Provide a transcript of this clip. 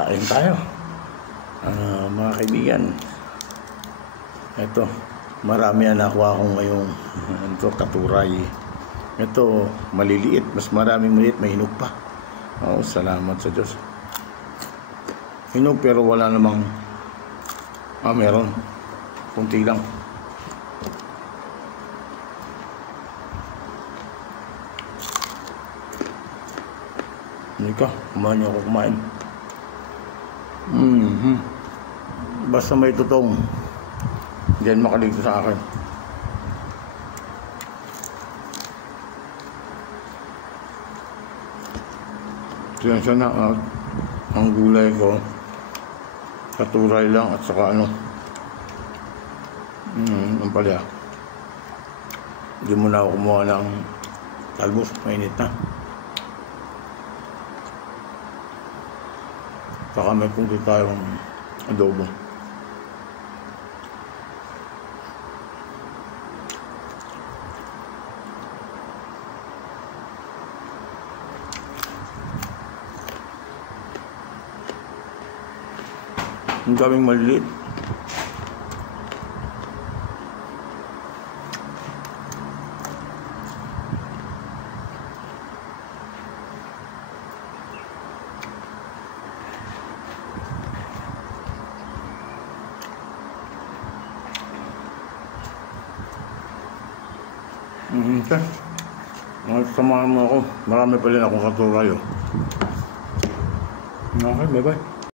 Kain tayo. Mga kaibigan, ito, marami na nakuha akong ngayong ito, katuray. Ito, maliliit, mas maraming maliit, may hinog pa. Salamat sa Diyos. Hinog pero wala namang meron, kunti lang. Hindi ka, kumain ako kumain. Basta may tutong, diyan makalito sa akin. Siyensya na ang gulay ko, katuray lang at saka ang palya. Hindi mo na ako kumuha ng talbos, mainit na. Saka may kunti tayong adobo. Ang daming maliliit. Samahan mo ako. Marami pa rin akong katuray. Okay, bye-bye.